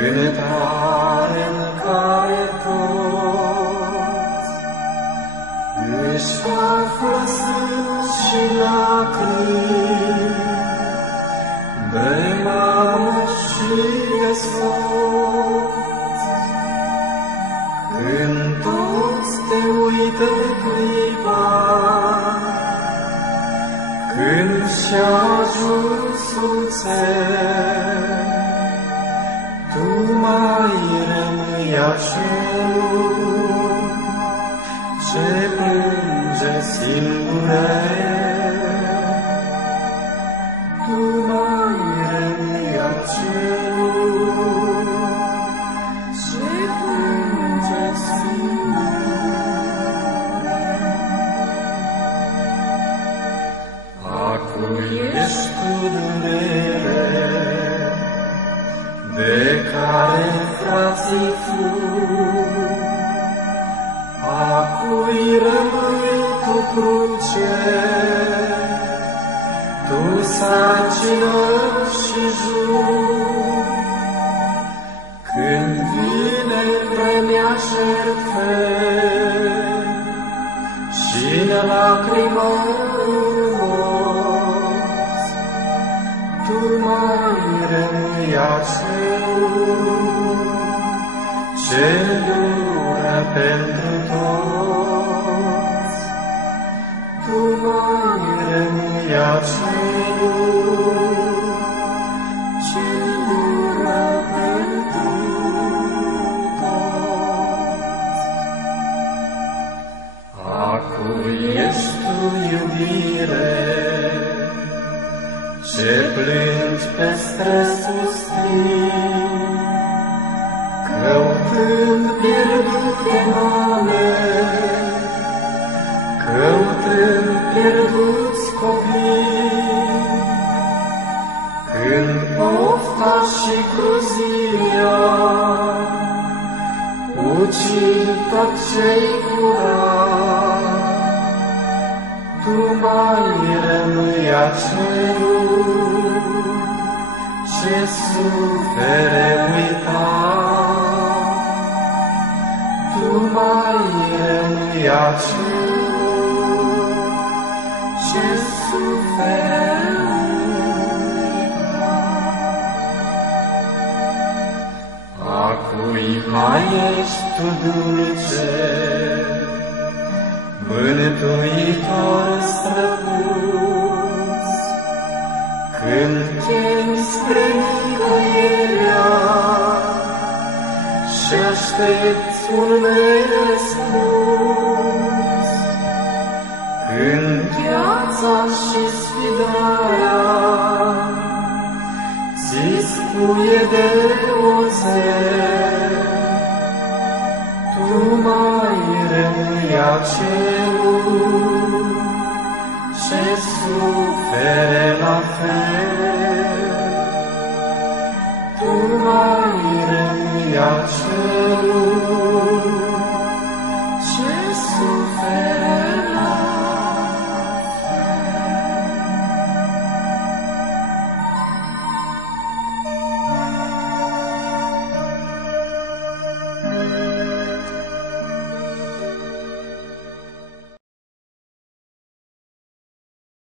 cântare în care toți își află sân și lacrimi, de mamă și de soț. Când toți te uită de clipa, când și-a ajunsul țel, tu mai rămâi acelul ce plânge singurel. Tu mai rămâi acelul ce plânge singurel. Acu ești tu, durere, de care frații fug, acui rămâi tu cruce, tu sarcină și jug. Când vine vremea jertfei și-n lacrimă înmoți, tu mai rămâi acelul ce dură pentru toți. Tu mai rămâi acelul ce dură pentru toți. Acu ești tu, iubire, ce plângi pe străzi pustii, căutând pierdute mame, căutând pierduți copii. Când pofta și cruzimea ucid tot ce-i curat, tu mai rămâi acelul ce sufere uitat. Tu mai rămâi acelul ce sufere uitat. Acui mai ești tu, dulce, mântuitor străpuț, când chemi spre nicăierea și-aștepți un nerăspuns. Când viața și sfidarea ți spuie de oțel, tu mai rămâi acelul ce sufere la fel. Tu mai rămâi acelul